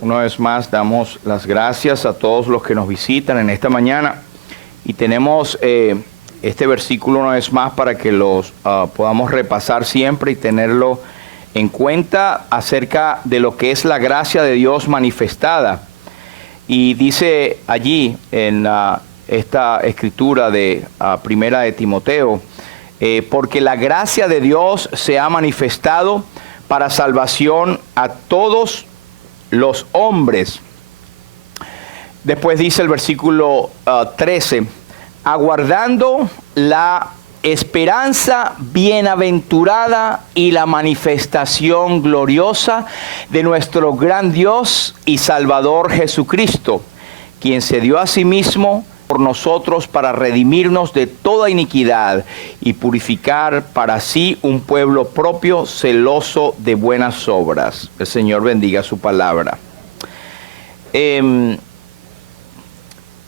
Una vez más damos las gracias a todos los que nos visitan en esta mañana y tenemos este versículo una vez más para que los podamos repasar siempre y tenerlo en cuenta acerca de lo que es la gracia de Dios manifestada. Y dice allí en esta escritura de Primera de Timoteo, porque la gracia de Dios se ha manifestado para salvación a todos los hombres. Después dice el versículo 13, aguardando la esperanza bienaventurada y la manifestación gloriosa de nuestro gran Dios y Salvador Jesucristo, quien se dio a sí mismo por nosotros para redimirnos de toda iniquidad y purificar para sí un pueblo propio celoso de buenas obras. El Señor bendiga su palabra. En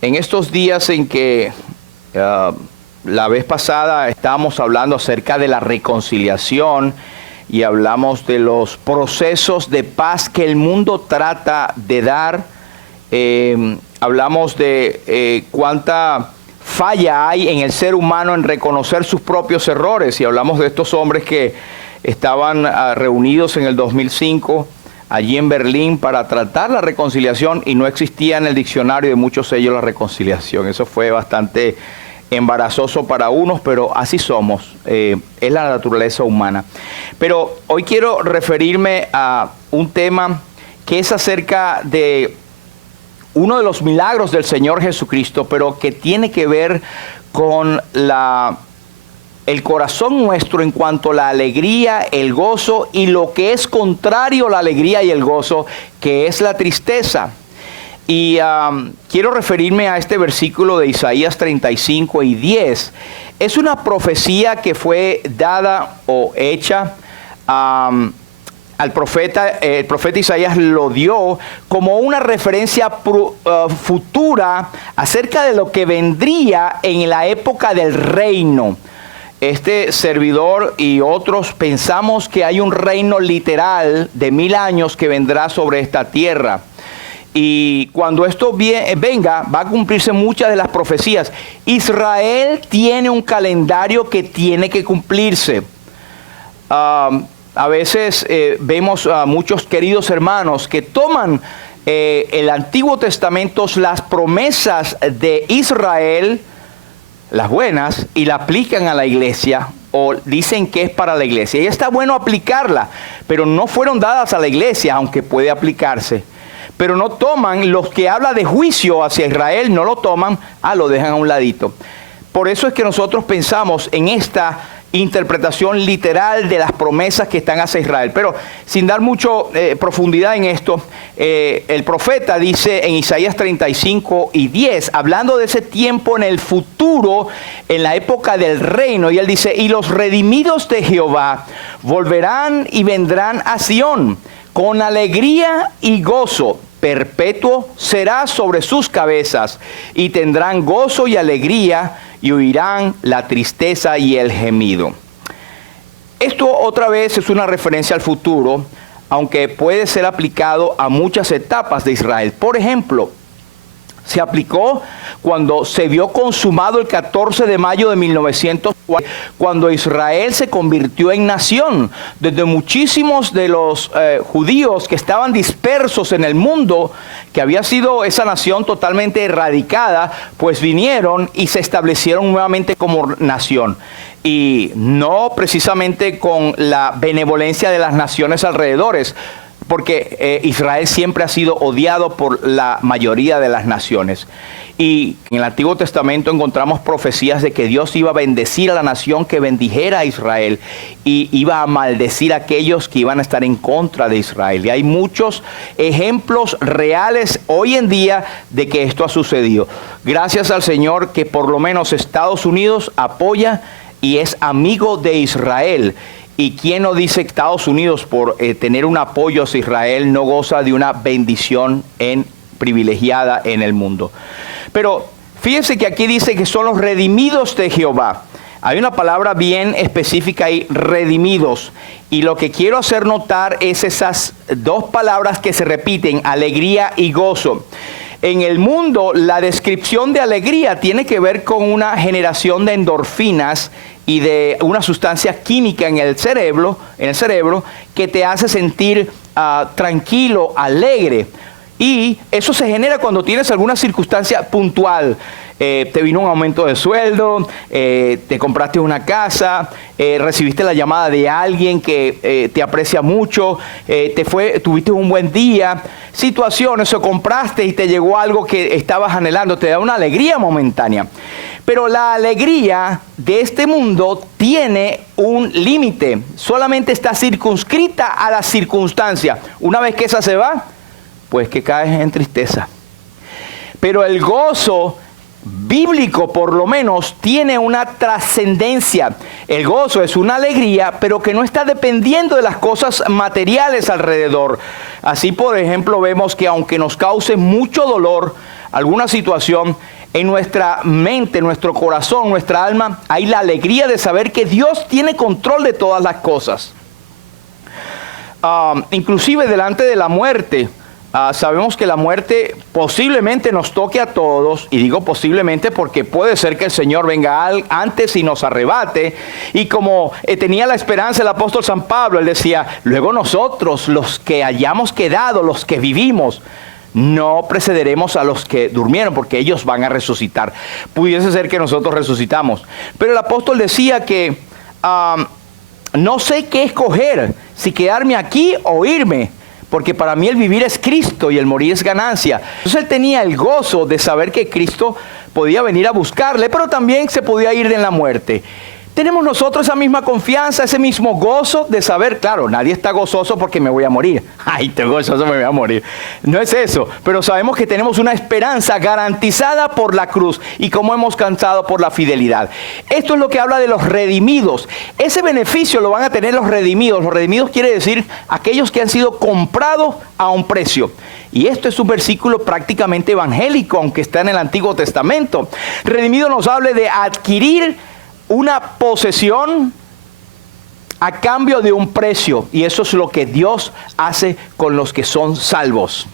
estos días en que la vez pasada estábamos hablando acerca de la reconciliación y hablamos de los procesos de paz que el mundo trata de dar. Hablamos de cuánta falla hay en el ser humano en reconocer sus propios errores y hablamos de estos hombres que estaban reunidos en el 2005 allí en Berlín para tratar la reconciliación y no existía en el diccionario de muchos de ellos la reconciliación. Eso fue bastante embarazoso para unos, pero así somos, es la naturaleza humana. Pero hoy quiero referirme a un tema que es acerca de uno de los milagros del Señor Jesucristo, pero que tiene que ver con el corazón nuestro en cuanto a la alegría, el gozo y lo que es contrario a la alegría y el gozo, que es la tristeza. Y quiero referirme a este versículo de Isaías 35 y 10. Es una profecía que fue dada o hecha al profeta. El profeta Isaías lo dio como una referencia futura acerca de lo que vendría en la época del reino. Este servidor y otros pensamos que hay un reino literal de 1000 años que vendrá sobre esta tierra. Y cuando esto venga, va a cumplirse muchas de las profecías. Israel tiene un calendario que tiene que cumplirse. A veces vemos a muchos queridos hermanos que toman el Antiguo Testamento, las promesas de Israel, las buenas, y la aplican a la iglesia o dicen que es para la iglesia. Y está bueno aplicarla, pero no fueron dadas a la iglesia, aunque puede aplicarse. Pero no toman, los que habla de juicio hacia Israel, no lo toman, lo dejan a un ladito. Por eso es que nosotros pensamos en esta interpretación literal de las promesas que están hacia Israel. Pero sin dar mucho profundidad en esto, el profeta dice en Isaías 35 y 10, hablando de ese tiempo en el futuro, en la época del reino, y él dice, y los redimidos de Jehová volverán y vendrán a Sión, con alegría y gozo perpetuo será sobre sus cabezas, y tendrán gozo y alegría, y huirán la tristeza y el gemido. Esto otra vez es una referencia al futuro, aunque puede ser aplicado a muchas etapas de Israel. Por ejemplo, se aplicó cuando se vio consumado el 14 de mayo de 1904, cuando Israel se convirtió en nación. Desde muchísimos de los judíos que estaban dispersos en el mundo, que había sido esa nación totalmente erradicada, pues vinieron y se establecieron nuevamente como nación. Y no precisamente con la benevolencia de las naciones alrededores, porque Israel siempre ha sido odiado por la mayoría de las naciones. Y en el Antiguo Testamento encontramos profecías de que Dios iba a bendecir a la nación que bendijera a Israel y iba a maldecir a aquellos que iban a estar en contra de Israel. Y hay muchos ejemplos reales hoy en día de que esto ha sucedido. Gracias al Señor que por lo menos Estados Unidos apoya y es amigo de Israel. ¿Y quién no dice que Estados Unidos, por tener un apoyo hacia Israel, no goza de una bendición privilegiada en el mundo? Pero fíjense que aquí dice que son los redimidos de Jehová. Hay una palabra bien específica ahí, redimidos. Y lo que quiero hacer notar es esas dos palabras que se repiten, alegría y gozo. En el mundo, la descripción de alegría tiene que ver con una generación de endorfinas y de una sustancia química en el cerebro que te hace sentir tranquilo, alegre. Y eso se genera cuando tienes alguna circunstancia puntual. Te vino un aumento de sueldo, te compraste una casa, recibiste la llamada de alguien que te aprecia mucho, tuviste un buen día, situaciones, o compraste y te llegó algo que estabas anhelando, te da una alegría momentánea. Pero la alegría de este mundo tiene un límite, solamente está circunscrita a la circunstancia. Una vez que esa se va, pues que caes en tristeza. Pero el gozo bíblico, por lo menos, tiene una trascendencia. El gozo es una alegría, pero que no está dependiendo de las cosas materiales alrededor. Así, por ejemplo, vemos que aunque nos cause mucho dolor alguna situación, en nuestra mente, nuestro corazón, nuestra alma, hay la alegría de saber que Dios tiene control de todas las cosas. Inclusive delante de la muerte, sabemos que la muerte posiblemente nos toque a todos, y digo posiblemente porque puede ser que el Señor venga antes y nos arrebate, y como tenía la esperanza el apóstol San Pablo, él decía, luego nosotros, los que hayamos quedado, los que vivimos, no precederemos a los que durmieron, porque ellos van a resucitar. Pudiese ser que nosotros resucitamos, pero el apóstol decía que no sé qué escoger, si quedarme aquí o irme, porque para mí el vivir es Cristo y el morir es ganancia. Entonces él tenía el gozo de saber que Cristo podía venir a buscarle, pero también se podía ir en la muerte. Tenemos nosotros esa misma confianza, ese mismo gozo de saber, claro, nadie está gozoso porque me voy a morir. Ay, estoy gozoso, me voy a morir. No es eso, pero sabemos que tenemos una esperanza garantizada por la cruz y como hemos cansado por la fidelidad. Esto es lo que habla de los redimidos. Ese beneficio lo van a tener los redimidos. Los redimidos quiere decir aquellos que han sido comprados a un precio. Y esto es un versículo prácticamente evangélico, aunque está en el Antiguo Testamento. Redimido nos habla de adquirir una posesión a cambio de un precio, y eso es lo que Dios hace con los que son salvos.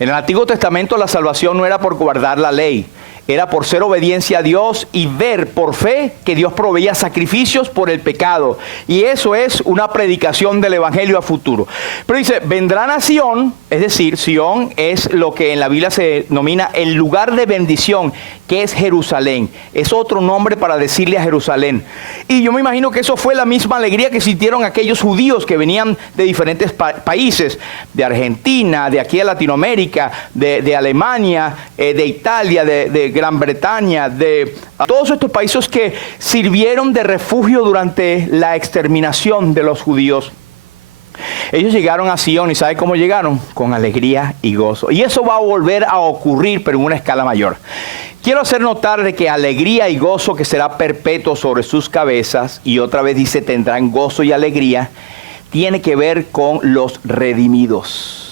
En el Antiguo Testamento la salvación no era por guardar la ley, era por ser obediencia a Dios y ver por fe que Dios proveía sacrificios por el pecado. Y eso es una predicación del Evangelio a futuro. Pero dice, vendrán a Sión, es decir, Sión es lo que en la Biblia se denomina el lugar de bendición, que es Jerusalén. Es otro nombre para decirle a Jerusalén. Y yo me imagino que eso fue la misma alegría que sintieron aquellos judíos que venían de diferentes países, de Argentina, de aquí a Latinoamérica, de Alemania, de Italia, de Gran Bretaña, de todos estos países que sirvieron de refugio durante la exterminación de los judíos. Ellos llegaron a Sion, y ¿sabe cómo llegaron? Con alegría y gozo. Y eso va a volver a ocurrir, pero en una escala mayor. Quiero hacer notar de que alegría y gozo que será perpetuo sobre sus cabezas, y otra vez dice tendrán gozo y alegría, tiene que ver con los redimidos.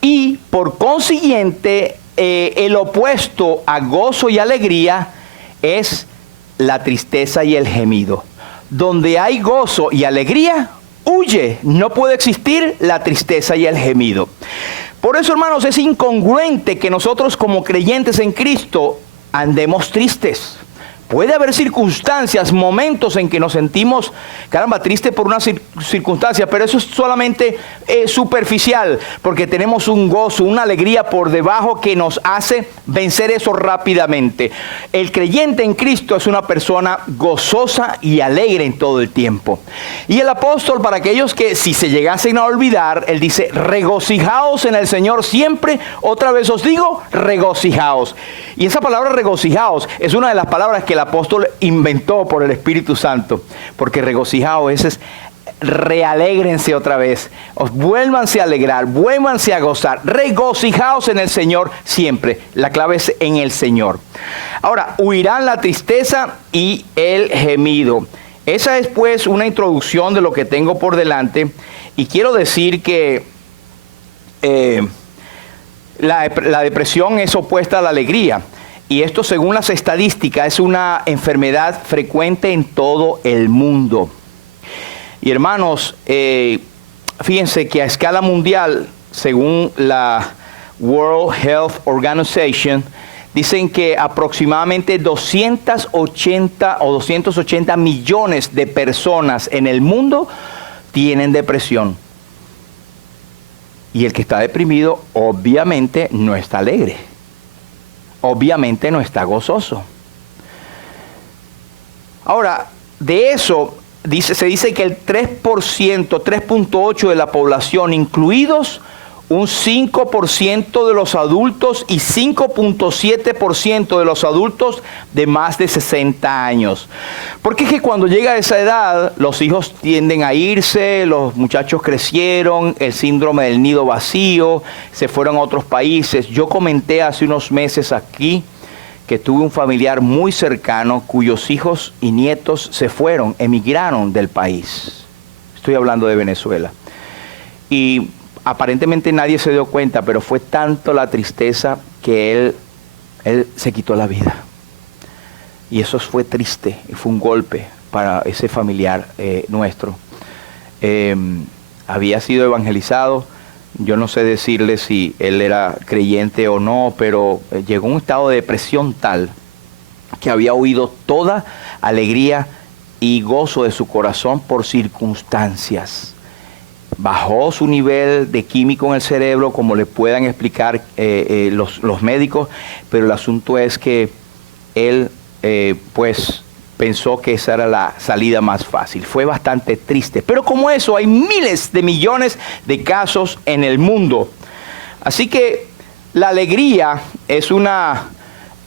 Y por consiguiente, el opuesto a gozo y alegría es la tristeza y el gemido. Donde hay gozo y alegría, huye. No puede existir la tristeza y el gemido. Por eso, hermanos, es incongruente que nosotros como creyentes en Cristo andemos tristes. Puede haber circunstancias, momentos en que nos sentimos, caramba, triste por una circunstancia, pero eso es solamente superficial, porque tenemos un gozo, una alegría por debajo que nos hace vencer eso rápidamente. El creyente en Cristo es una persona gozosa y alegre en todo el tiempo. Y el apóstol, para aquellos que si se llegasen a olvidar, él dice, regocijaos en el Señor siempre. Otra vez os digo, regocijaos. Y esa palabra regocijaos es una de las palabras que el apóstol inventó por el Espíritu Santo, porque regocijaos es realégrense otra vez, vuélvanse a alegrar, vuélvanse a gozar, regocijaos en el Señor siempre. La clave es en el Señor. Ahora, huirán la tristeza y el gemido. Esa es pues una introducción de lo que tengo por delante, y quiero decir que la depresión es opuesta a la alegría. Y esto, según las estadísticas, es una enfermedad frecuente en todo el mundo. Y hermanos, fíjense que a escala mundial, según la World Health Organization, dicen que aproximadamente 280 millones de personas en el mundo tienen depresión. Y el que está deprimido obviamente no está alegre. Obviamente no está gozoso. Ahora, de eso se dice que el 3%, 3.8% de la población, incluidos un 5% de los adultos y 5.7% de los adultos de más de 60 años. Porque es que cuando llega a esa edad, los hijos tienden a irse, los muchachos crecieron, el síndrome del nido vacío, se fueron a otros países. Yo comenté hace unos meses aquí que tuve un familiar muy cercano cuyos hijos y nietos se fueron, emigraron del país. Estoy hablando de Venezuela. Y aparentemente nadie se dio cuenta, pero fue tanto la tristeza que él se quitó la vida. Y eso fue triste, y fue un golpe para ese familiar nuestro. Había sido evangelizado, yo no sé decirle si él era creyente o no, pero llegó a un estado de depresión tal que había huido toda alegría y gozo de su corazón por circunstancias. Bajó su nivel de químico en el cerebro, como le puedan explicar los médicos, pero el asunto es que él pues pensó que esa era la salida más fácil. Fue bastante triste, pero como eso hay miles de millones de casos en el mundo. Así que la alegría es una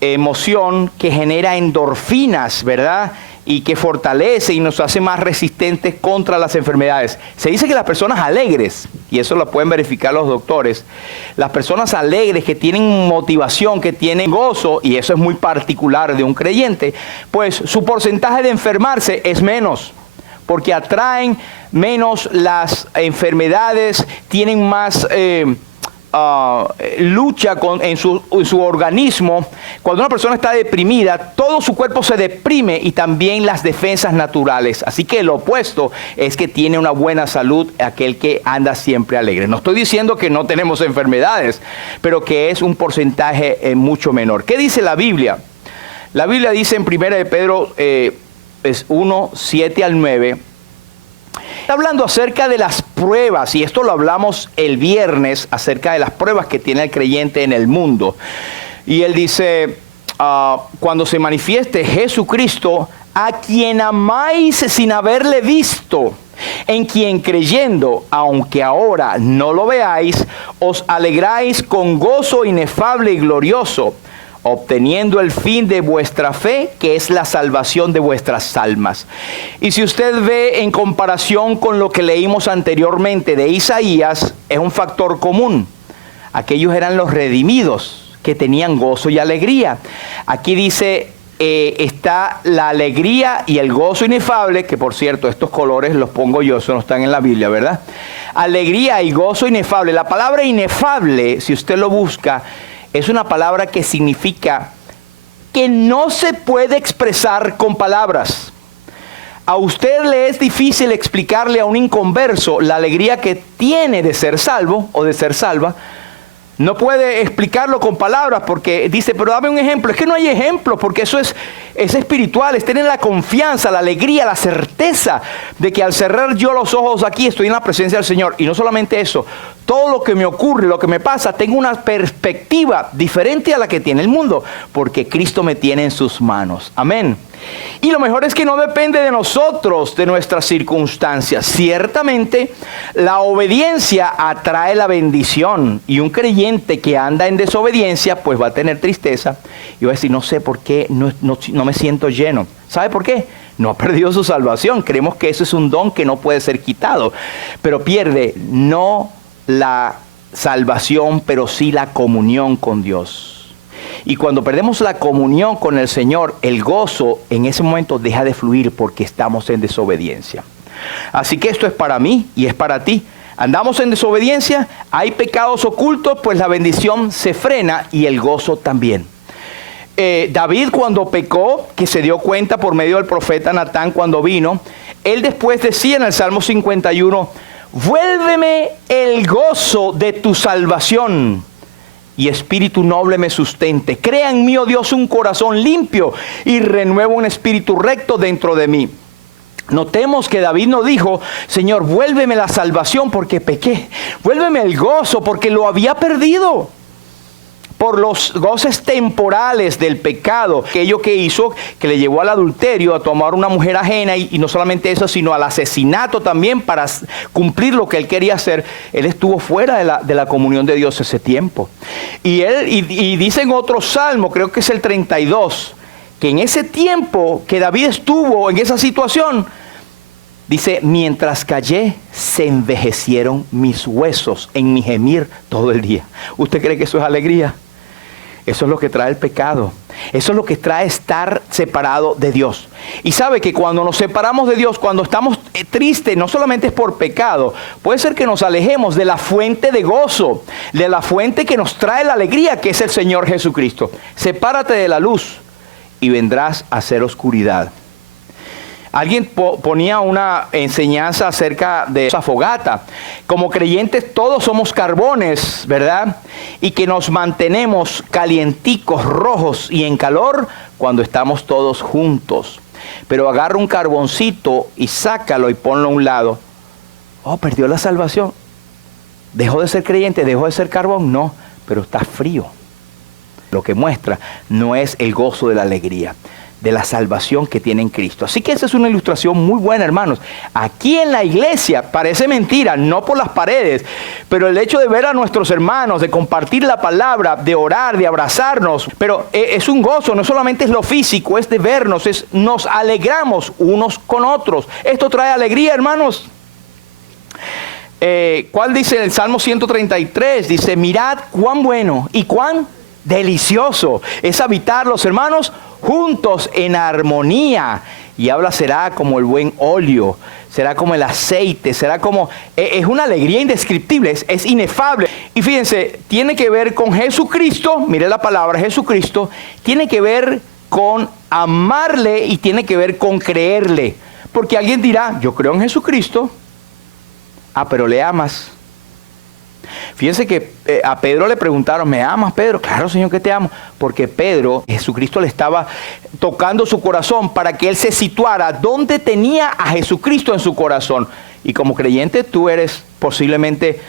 emoción que genera endorfinas, ¿verdad?, y que fortalece y nos hace más resistentes contra las enfermedades. Se dice que las personas alegres, y eso lo pueden verificar los doctores, las personas alegres que tienen motivación, que tienen gozo, y eso es muy particular de un creyente, pues su porcentaje de enfermarse es menos, porque atraen menos las enfermedades, tienen más lucha en su organismo. Cuando una persona está deprimida, todo su cuerpo se deprime y también las defensas naturales. Así que lo opuesto es que tiene una buena salud aquel que anda siempre alegre. No estoy diciendo que no tenemos enfermedades, pero que es un porcentaje mucho menor. ¿Qué dice la Biblia? La Biblia dice en 1 de Pedro 1, 7 al 9, está hablando acerca de las pruebas, y esto lo hablamos el viernes, acerca de las pruebas que tiene el creyente en el mundo. Y él dice, cuando se manifieste Jesucristo, a quien amáis sin haberle visto, en quien creyendo, aunque ahora no lo veáis, os alegráis con gozo inefable y glorioso, obteniendo el fin de vuestra fe, que es la salvación de vuestras almas. Y si usted ve en comparación con lo que leímos anteriormente de Isaías, es un factor común. Aquellos eran los redimidos, que tenían gozo y alegría. Aquí dice, está la alegría y el gozo inefable, que por cierto, estos colores los pongo yo, eso no están en la Biblia, ¿verdad? Alegría y gozo inefable. La palabra inefable, si usted lo busca, es una palabra que significa que no se puede expresar con palabras. A usted le es difícil explicarle a un inconverso la alegría que tiene de ser salvo o de ser salva. No puede explicarlo con palabras porque dice, pero dame un ejemplo. Es que no hay ejemplo porque eso es espiritual, es tener la confianza, la alegría, la certeza de que al cerrar yo los ojos aquí estoy en la presencia del Señor. Y no solamente eso, todo lo que me ocurre, lo que me pasa, tengo una perspectiva diferente a la que tiene el mundo porque Cristo me tiene en sus manos. Amén. Y lo mejor es que no depende de nosotros, de nuestras circunstancias. Ciertamente, la obediencia atrae la bendición. Y un creyente que anda en desobediencia, pues va a tener tristeza. Y va a decir, no sé por qué, no me siento lleno. ¿Sabe por qué? No ha perdido su salvación. Creemos que eso es un don que no puede ser quitado. Pero pierde no la salvación, pero sí la comunión con Dios. Y cuando perdemos la comunión con el Señor, el gozo en ese momento deja de fluir porque estamos en desobediencia. Así que esto es para mí y es para ti. Andamos en desobediencia, hay pecados ocultos, pues la bendición se frena y el gozo también. David cuando pecó, que se dio cuenta por medio del profeta Natán cuando vino, él después decía en el Salmo 51, vuélveme el gozo de tu salvación y espíritu noble me sustente. Crea en mí, oh Dios, un corazón limpio y renueva un espíritu recto dentro de mí. Notemos que David no dijo, Señor, vuélveme la salvación porque pequé. Vuélveme el gozo porque lo había perdido. Por los goces temporales del pecado, aquello que hizo, que le llevó al adulterio, a tomar una mujer ajena, y no solamente eso, sino al asesinato también para cumplir lo que él quería hacer. Él estuvo fuera de la comunión de Dios ese tiempo. Y dice en otro salmo, creo que es el 32, que en ese tiempo que David estuvo en esa situación, dice, mientras callé, se envejecieron mis huesos en mi gemir todo el día. ¿Usted cree que eso es alegría? Eso es lo que trae el pecado. Eso es lo que trae estar separado de Dios. Y sabe que cuando nos separamos de Dios, cuando estamos tristes, no solamente es por pecado, puede ser que nos alejemos de la fuente de gozo, de la fuente que nos trae la alegría, que es el Señor Jesucristo. Sepárate de la luz y vendrás a ser oscuridad. Alguien ponía una enseñanza acerca de esa fogata. Como creyentes todos somos carbones, ¿verdad? Y que nos mantenemos calienticos, rojos y en calor cuando estamos todos juntos. Pero agarra un carboncito y sácalo y ponlo a un lado. Oh, perdió la salvación. Dejó de ser creyente, dejó de ser carbón. No, pero está frío. Lo que muestra no es el gozo de la alegría, de la salvación que tiene en Cristo. Así que esa es una ilustración muy buena, hermanos. Aquí en la iglesia, parece mentira, no por las paredes, pero el hecho de ver a nuestros hermanos, de compartir la palabra, de orar, de abrazarnos, pero es un gozo, no solamente es lo físico, es de vernos, nos alegramos unos con otros. Esto trae alegría, hermanos. ¿Cuál dice el Salmo 133? Dice, mirad cuán bueno y cuán delicioso es habitar los hermanos juntos en armonía. Y habla, será como el buen óleo, será como el aceite, será como, es una alegría indescriptible, es inefable. Y fíjense, tiene que ver con Jesucristo, mire la palabra Jesucristo, tiene que ver con amarle y tiene que ver con creerle. Porque alguien dirá, yo creo en Jesucristo, pero le amas. Fíjense que a Pedro le preguntaron, ¿me amas, Pedro? Claro, Señor, que te amo. Porque Pedro, Jesucristo le estaba tocando su corazón para que él se situara donde tenía a Jesucristo en su corazón. Y como creyente tú eres posiblemente,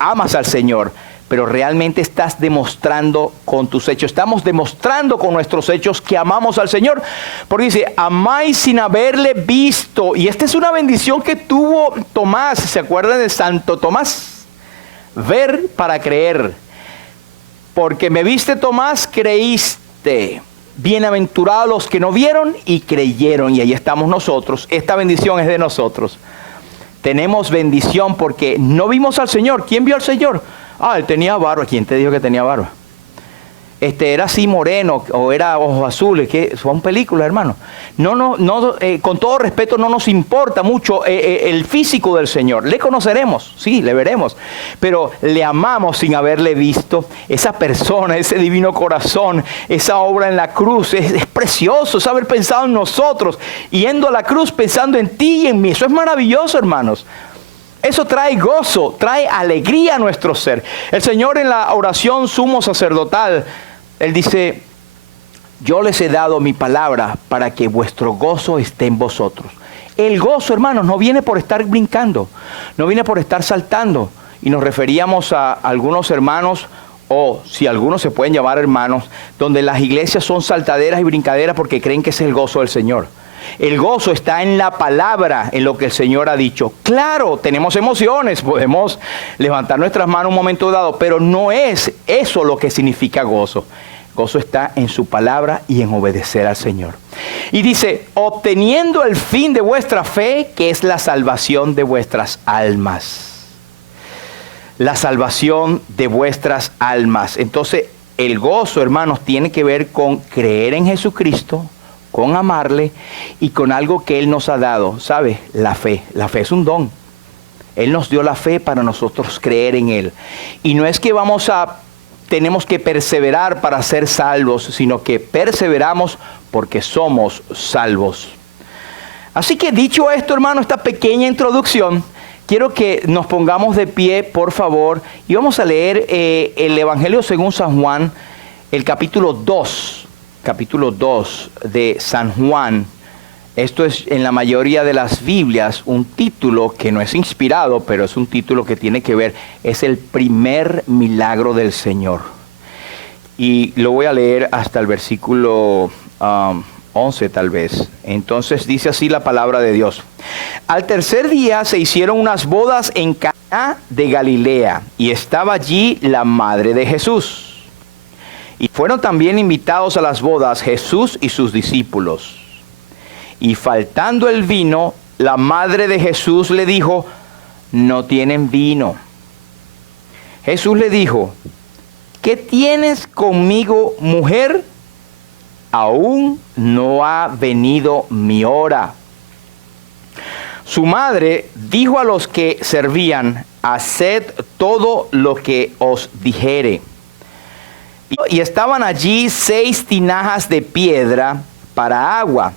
amas al Señor, pero realmente estás demostrando con tus hechos. Estamos demostrando con nuestros hechos que amamos al Señor. Porque dice, amáis sin haberle visto. Y esta es una bendición que tuvo Tomás. ¿Se acuerdan de Santo Tomás? Ver para creer. Porque me viste, Tomás, creíste. Bienaventurados los que no vieron y creyeron. Y ahí estamos nosotros. Esta bendición es de nosotros. Tenemos bendición porque no vimos al Señor. ¿Quién vio al Señor? Él tenía barba. ¿Quién te dijo que tenía barba? Era así moreno o era ojos azules, que son películas, hermano. No, con todo respeto, no nos importa mucho el físico del Señor. Le conoceremos, sí, le veremos, pero le amamos sin haberle visto. Esa persona, ese divino corazón, esa obra en la cruz, es precioso, es haber pensado en nosotros, yendo a la cruz pensando en ti y en mí. Eso es maravilloso, hermanos. Eso trae gozo, trae alegría a nuestro ser. El Señor en la oración sumo sacerdotal, Él dice, yo les he dado mi palabra para que vuestro gozo esté en vosotros. El gozo, hermanos, no viene por estar brincando, no viene por estar saltando. Y nos referíamos a algunos hermanos, o si algunos se pueden llamar hermanos, donde las iglesias son saltaderas y brincaderas porque creen que ese es el gozo del Señor. El gozo está en la palabra, en lo que el Señor ha dicho. Claro, tenemos emociones, podemos levantar nuestras manos un momento dado, pero no es eso lo que significa gozo. Gozo está en su palabra y en obedecer al Señor. Y dice, obteniendo el fin de vuestra fe, que es la salvación de vuestras almas. La salvación de vuestras almas. Entonces, el gozo, hermanos, tiene que ver con creer en Jesucristo, con amarle y con algo que Él nos ha dado. ¿Sabe? La fe. La fe es un don. Él nos dio la fe para nosotros creer en Él. Y no es que vamos a tenemos que perseverar para ser salvos, sino que perseveramos porque somos salvos. Así que dicho esto, hermano, esta pequeña introducción, quiero que nos pongamos de pie, por favor, y vamos a leer el Evangelio según San Juan, el capítulo 2 de San Juan. Esto es en la mayoría de las Biblias un título que no es inspirado, pero es un título que tiene que ver, es el primer milagro del Señor. Y lo voy a leer hasta el versículo 11 tal vez. Entonces dice así la palabra de Dios. Al tercer día se hicieron unas bodas en Caná de Galilea, y estaba allí la madre de Jesús. Y fueron también invitados a las bodas Jesús y sus discípulos. Y faltando el vino, la madre de Jesús le dijo, no tienen vino. Jesús le dijo, ¿qué tienes conmigo, mujer? Aún no ha venido mi hora. Su madre dijo a los que servían, haced todo lo que os dijere. Y estaban allí 6 tinajas de piedra para agua,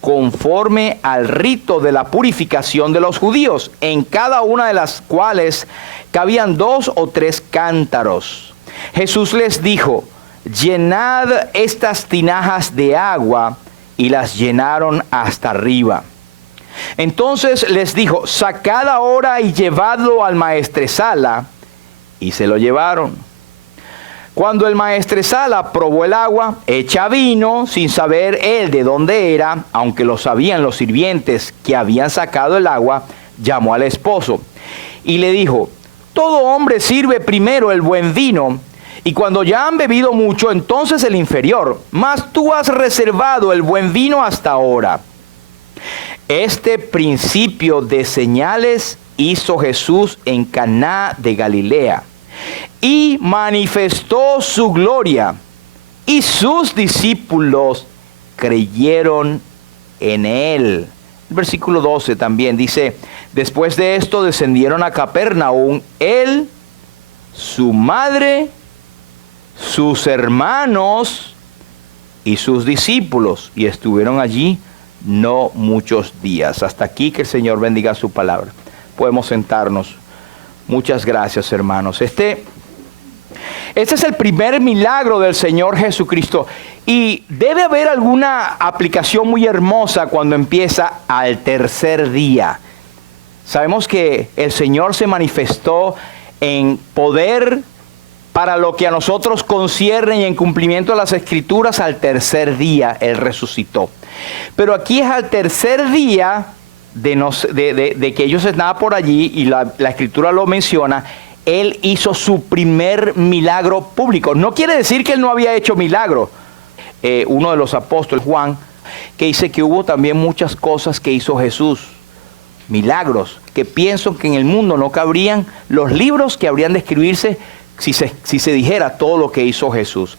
conforme al rito de la purificación de los judíos, en cada una de las cuales cabían 2 o 3 cántaros. Jesús les dijo, llenad estas tinajas de agua, y las llenaron hasta arriba. Entonces les dijo, sacad ahora y llevadlo al maestresala, y se lo llevaron. Cuando el maestresala probó el agua, hecha vino, sin saber él de dónde era, aunque lo sabían los sirvientes que habían sacado el agua, llamó al esposo y le dijo, todo hombre sirve primero el buen vino, y cuando ya han bebido mucho, entonces el inferior, mas tú has reservado el buen vino hasta ahora. Este principio de señales hizo Jesús en Caná de Galilea, y manifestó su gloria, y sus discípulos creyeron en él. El versículo 12 también dice, después de esto descendieron a Capernaum, él, su madre, sus hermanos y sus discípulos, y estuvieron allí no muchos días. Hasta aquí, que el Señor bendiga su palabra. Podemos sentarnos. Muchas gracias, hermanos. Este es el primer milagro del Señor Jesucristo, y debe haber alguna aplicación muy hermosa cuando empieza al tercer día. Sabemos que el Señor se manifestó en poder para lo que a nosotros concierne y en cumplimiento de las Escrituras al tercer día Él resucitó. Pero aquí es al tercer día de que ellos estaban por allí, y la Escritura lo menciona, Él hizo su primer milagro público. No quiere decir que Él no había hecho milagro. Uno de los apóstoles, Juan, que dice que hubo también muchas cosas que hizo Jesús, milagros, que pienso que en el mundo no cabrían los libros que habrían de escribirse si se dijera todo lo que hizo Jesús.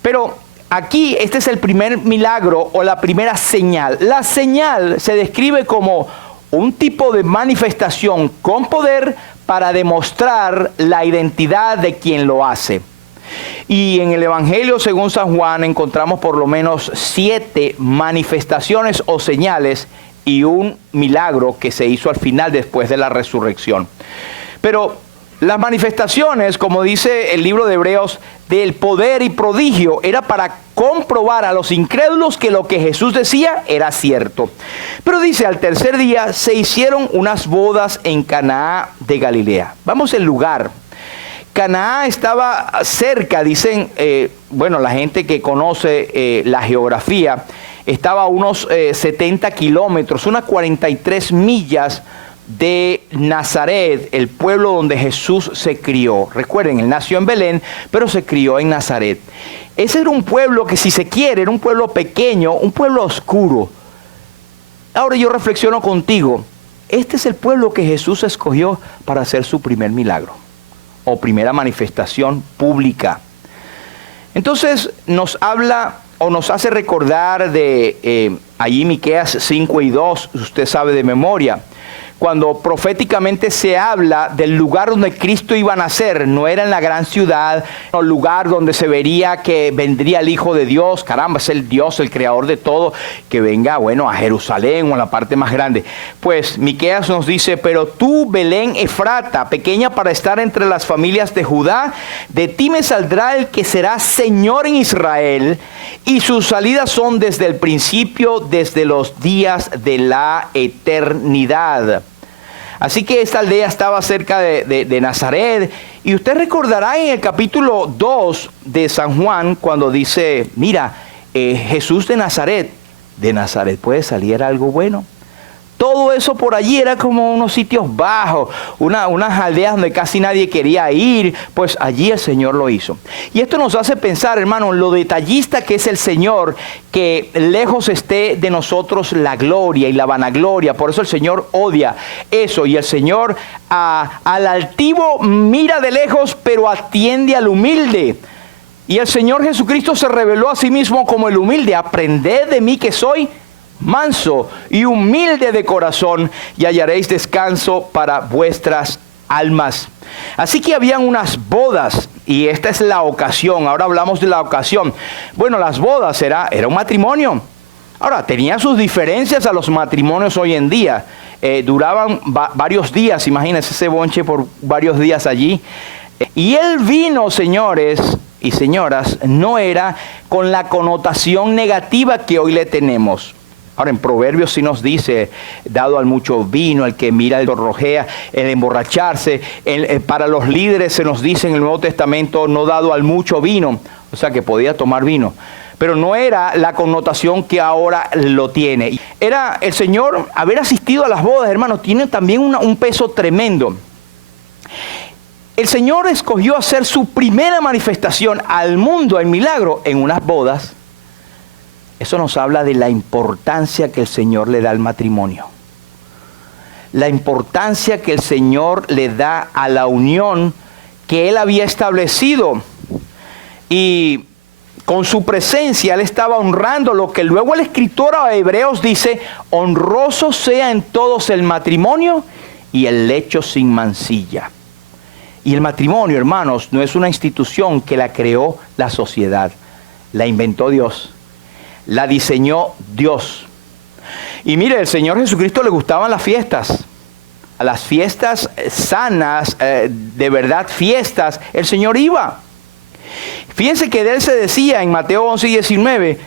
Pero aquí este es el primer milagro o la primera señal. La señal se describe como un tipo de manifestación con poder para demostrar la identidad de quien lo hace. Y en el Evangelio según San Juan encontramos por lo menos 7 manifestaciones o señales y un milagro que se hizo al final después de la resurrección. Pero las manifestaciones, como dice el libro de Hebreos, del poder y prodigio, era para comprobar a los incrédulos que lo que Jesús decía era cierto. Pero dice, al tercer día se hicieron unas bodas en Caná de Galilea. Vamos al lugar. Caná estaba cerca, dicen, la gente que conoce la geografía, estaba a unos 70 kilómetros, unas 43 millas de Nazaret, el pueblo donde Jesús se crió. Recuerden, Él nació en Belén, pero se crió en Nazaret. Ese era un pueblo que, si se quiere, era un pueblo pequeño, un pueblo oscuro. Ahora yo reflexiono contigo, este es el pueblo que Jesús escogió para hacer su primer milagro o primera manifestación pública. Entonces nos habla o nos hace recordar de allí Miqueas 5:2, usted sabe de memoria, cuando proféticamente se habla del lugar donde Cristo iba a nacer. No era en la gran ciudad, el lugar donde se vería que vendría el Hijo de Dios. Caramba, es el Dios, el creador de todo, que venga, bueno, a Jerusalén o a la parte más grande. Pues Miqueas nos dice: pero tú, Belén Efrata, pequeña para estar entre las familias de Judá, de ti me saldrá el que será Señor en Israel, y sus salidas son desde el principio, desde los días de la eternidad. Así que esta aldea estaba cerca de Nazaret. Y usted recordará en el capítulo 2 de San Juan, cuando dice: mira, Jesús de Nazaret puede salir algo bueno. Todo eso por allí era como unos sitios bajos, unas aldeas donde casi nadie quería ir. Pues allí el Señor lo hizo. Y esto nos hace pensar, hermano, lo detallista que es el Señor, que lejos esté de nosotros la gloria y la vanagloria. Por eso el Señor odia eso. Y el Señor al altivo mira de lejos, pero atiende al humilde. Y el Señor Jesucristo se reveló a sí mismo como el humilde. Aprended de mí que soy manso y humilde de corazón, y hallaréis descanso para vuestras almas. Así que habían unas bodas, y esta es la ocasión. Ahora hablamos de la ocasión. Bueno, las bodas era un matrimonio. Ahora, tenía sus diferencias a los matrimonios hoy en día. Duraban varios días, imagínense ese bonche por varios días allí. Y el vino, señores y señoras, no era con la connotación negativa que hoy le tenemos. Ahora, en Proverbios sí nos dice: dado al mucho vino, el que mira el rojea, el emborracharse. Para los líderes se nos dice en el Nuevo Testamento: no dado al mucho vino, o sea que podía tomar vino. Pero no era la connotación que ahora lo tiene. Era el Señor, haber asistido a las bodas, hermanos, tiene también un peso tremendo. El Señor escogió hacer su primera manifestación al mundo en milagro en unas bodas. Eso nos habla de la importancia que el Señor le da al matrimonio. La importancia que el Señor le da a la unión que Él había establecido. Y con su presencia Él estaba honrando lo que luego el escritor a Hebreos dice: honroso sea en todos el matrimonio y el lecho sin mancilla. Y el matrimonio, hermanos, no es una institución que la creó la sociedad. La inventó Dios. La diseñó Dios. Y mire, el Señor Jesucristo le gustaban las fiestas. A las fiestas sanas, de verdad fiestas, el Señor iba. Fíjense que de Él se decía en Mateo 11:19: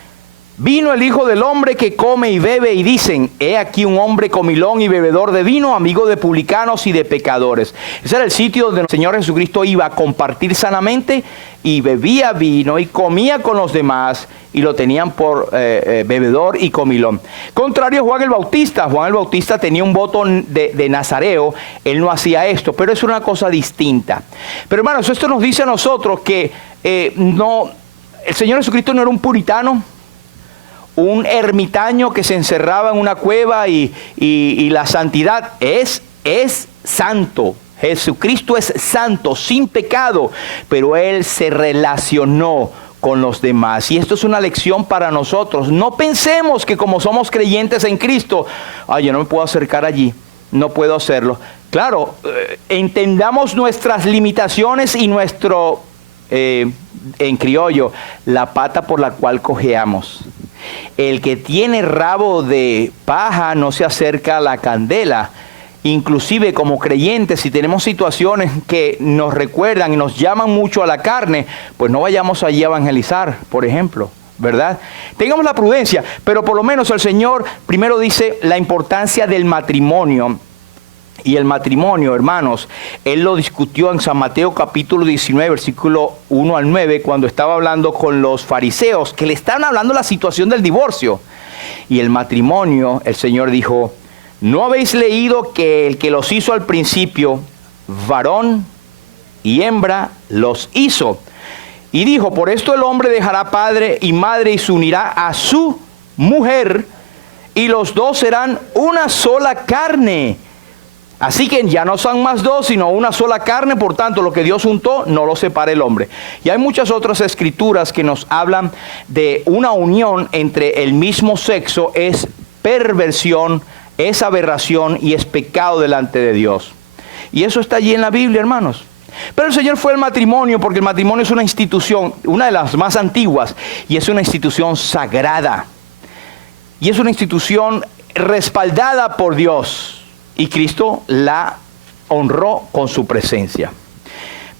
vino el Hijo del Hombre que come y bebe, y dicen: he aquí un hombre comilón y bebedor de vino, amigo de publicanos y de pecadores. Ese era el sitio donde el Señor Jesucristo iba a compartir sanamente, y bebía vino y comía con los demás, y lo tenían por bebedor y comilón. Contrario a Juan el Bautista. Juan el Bautista tenía un voto de nazareo. Él no hacía esto, pero es una cosa distinta. Pero hermanos, esto nos dice a nosotros que el Señor Jesucristo no era un puritano, un ermitaño que se encerraba en una cueva, y la santidad es santo. Jesucristo es santo, sin pecado, pero Él se relacionó con los demás. Y esto es una lección para nosotros. No pensemos que como somos creyentes en Cristo, yo no me puedo acercar allí, no puedo hacerlo. Claro, entendamos nuestras limitaciones y nuestro, en criollo, la pata por la cual cojeamos. El que tiene rabo de paja no se acerca a la candela. Inclusive como creyentes, si tenemos situaciones que nos recuerdan y nos llaman mucho a la carne, pues no vayamos allí a evangelizar, por ejemplo, ¿verdad? Tengamos la prudencia, pero por lo menos el Señor primero dice la importancia del matrimonio. Y el matrimonio, hermanos, Él lo discutió en San Mateo capítulo 19, versículo 1 al 9, cuando estaba hablando con los fariseos, que le estaban hablando de la situación del divorcio. Y el matrimonio, el Señor dijo: ¿no habéis leído que el que los hizo al principio, varón y hembra, los hizo? Y dijo: por esto el hombre dejará padre y madre y se unirá a su mujer, y los dos serán una sola carne. Así que ya no son más dos, sino una sola carne. Por tanto, lo que Dios juntó, no lo separe el hombre. Y hay muchas otras escrituras que nos hablan de una unión entre el mismo sexo. Es perversión es aberración y es pecado delante de Dios. Y eso está allí en la Biblia, hermanos. Pero el Señor fue el matrimonio, porque el matrimonio es una institución, una de las más antiguas, y es una institución sagrada. Y es una institución respaldada por Dios. Y Cristo la honró con su presencia.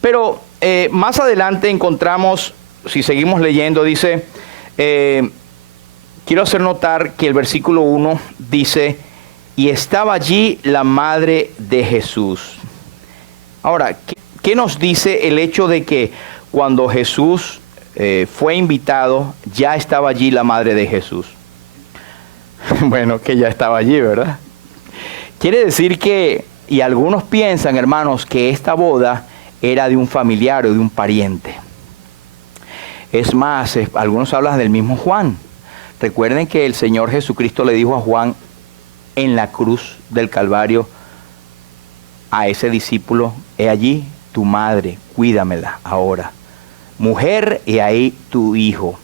Pero más adelante encontramos, si seguimos leyendo, dice, quiero hacer notar que el versículo 1 dice, y estaba allí la madre de Jesús. Ahora, ¿qué nos dice el hecho de que cuando Jesús fue invitado, ya estaba allí la madre de Jesús? Bueno, que ya estaba allí, ¿verdad? Quiere decir que, y algunos piensan, hermanos, que esta boda era de un familiar o de un pariente. Es más, algunos hablan del mismo Juan. Recuerden que el Señor Jesucristo le dijo a Juan en la cruz del Calvario a ese discípulo, he allí tu madre, cuídamela ahora. Mujer, he ahí tu hijo.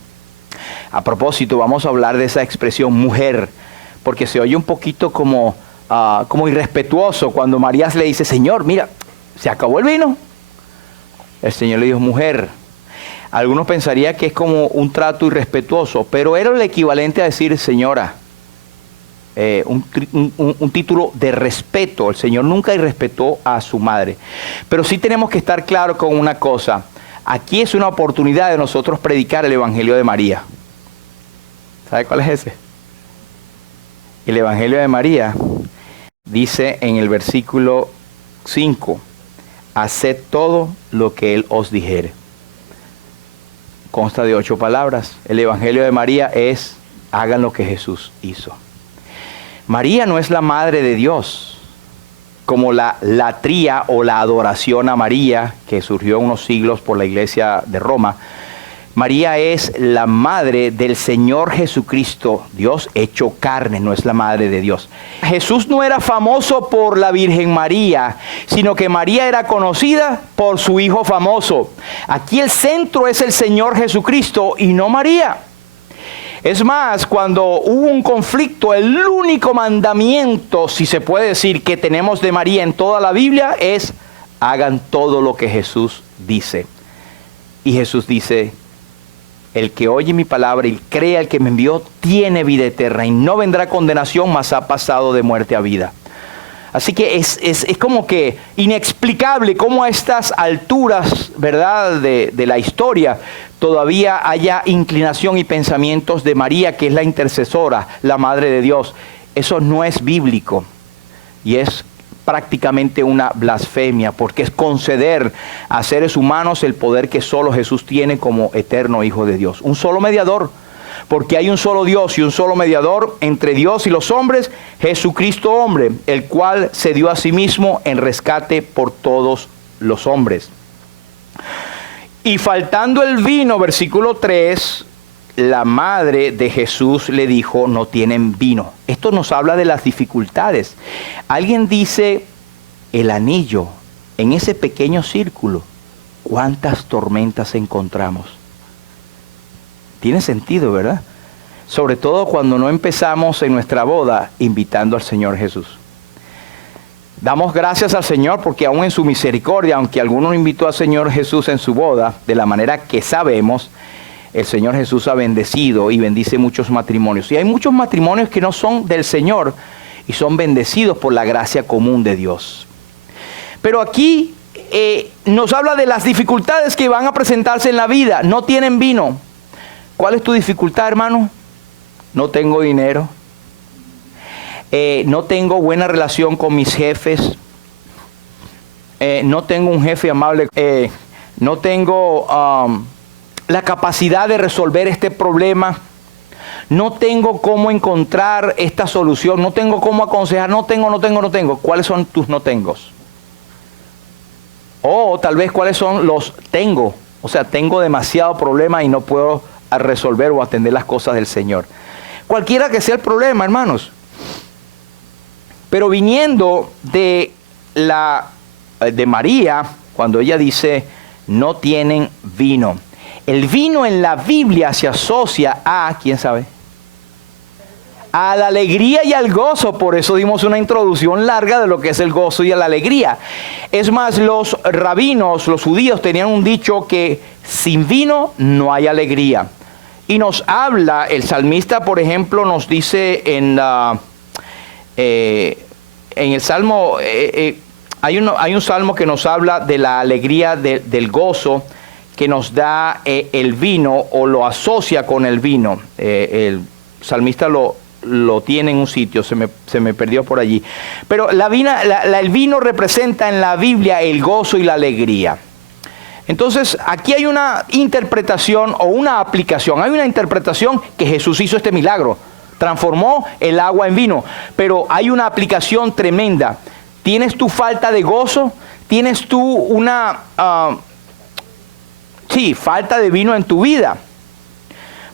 A propósito, vamos a hablar de esa expresión mujer, porque se oye un poquito como irrespetuoso cuando María le dice, Señor, mira, se acabó el vino. El Señor le dijo, mujer. Algunos pensarían que es como un trato irrespetuoso, pero era el equivalente a decir señora. Un título de respeto. El Señor nunca irrespetó a su madre. Pero sí tenemos que estar claros con una cosa. Aquí es una oportunidad de nosotros predicar el Evangelio de María. ¿Sabe cuál es ese? El Evangelio de María dice en el versículo 5, haced todo lo que Él os dijere. Consta de 8 palabras. El Evangelio de María es, hagan lo que Jesús hizo. María no es la madre de Dios, como la latría o la adoración a María, que surgió unos siglos por la iglesia de Roma. María es la madre del Señor Jesucristo, Dios hecho carne, no es la madre de Dios. Jesús no era famoso por la Virgen María, sino que María era conocida por su hijo famoso. Aquí el centro es el Señor Jesucristo y no María. Es más, cuando hubo un conflicto, el único mandamiento, si se puede decir, que tenemos de María en toda la Biblia es, hagan todo lo que Jesús dice. Y Jesús dice, el que oye mi palabra y cree al que me envió, tiene vida eterna y no vendrá condenación, mas ha pasado de muerte a vida. Así que es como que inexplicable cómo a estas alturas, ¿verdad?, de la historia, todavía haya inclinación y pensamientos de María, que es la intercesora, la Madre de Dios. Eso no es bíblico y es prácticamente una blasfemia, porque es conceder a seres humanos el poder que solo Jesús tiene como eterno Hijo de Dios. Un solo mediador, porque hay un solo Dios y un solo mediador entre Dios y los hombres, Jesucristo hombre, el cual se dio a sí mismo en rescate por todos los hombres. Y faltando el vino, versículo 3, la madre de Jesús le dijo, no tienen vino. Esto nos habla de las dificultades. Alguien dice, el anillo, en ese pequeño círculo, ¿cuántas tormentas encontramos? Tiene sentido, ¿verdad? Sobre todo cuando no empezamos en nuestra boda invitando al Señor Jesús. Damos gracias al Señor porque aún en su misericordia, aunque alguno invitó al Señor Jesús en su boda, de la manera que sabemos, el Señor Jesús ha bendecido y bendice muchos matrimonios. Y hay muchos matrimonios que no son del Señor y son bendecidos por la gracia común de Dios. Pero aquí nos habla de las dificultades que van a presentarse en la vida. No tienen vino. ¿Cuál es tu dificultad, hermano? No tengo dinero. No tengo buena relación con mis jefes. No tengo un jefe amable. No tengo la capacidad de resolver este problema. No tengo cómo encontrar esta solución. No tengo cómo aconsejar. No tengo. ¿Cuáles son tus no tengos? O tal vez cuáles son los tengo. O sea, tengo demasiado problema y no puedo resolver o atender las cosas del Señor. Cualquiera que sea el problema, hermanos. Pero viniendo de María, cuando ella dice, no tienen vino. El vino en la Biblia se asocia a, ¿quién sabe? a la alegría y al gozo. Por eso dimos una introducción larga de lo que es el gozo y la alegría. Es más, los rabinos, los judíos, tenían un dicho que sin vino no hay alegría. Y nos habla, el salmista, por ejemplo, nos dice en el Salmo, hay un salmo que nos habla de la alegría del gozo que nos da el vino, o lo asocia con el vino. El salmista lo tiene en un sitio, se me perdió por allí. Pero el vino representa en la Biblia el gozo y la alegría. Entonces, aquí hay una interpretación o una aplicación. Hay una interpretación que Jesús hizo este milagro. Transformó el agua en vino. Pero hay una aplicación tremenda. ¿Tienes tu falta de gozo? ¿Tienes tú una falta de vino en tu vida?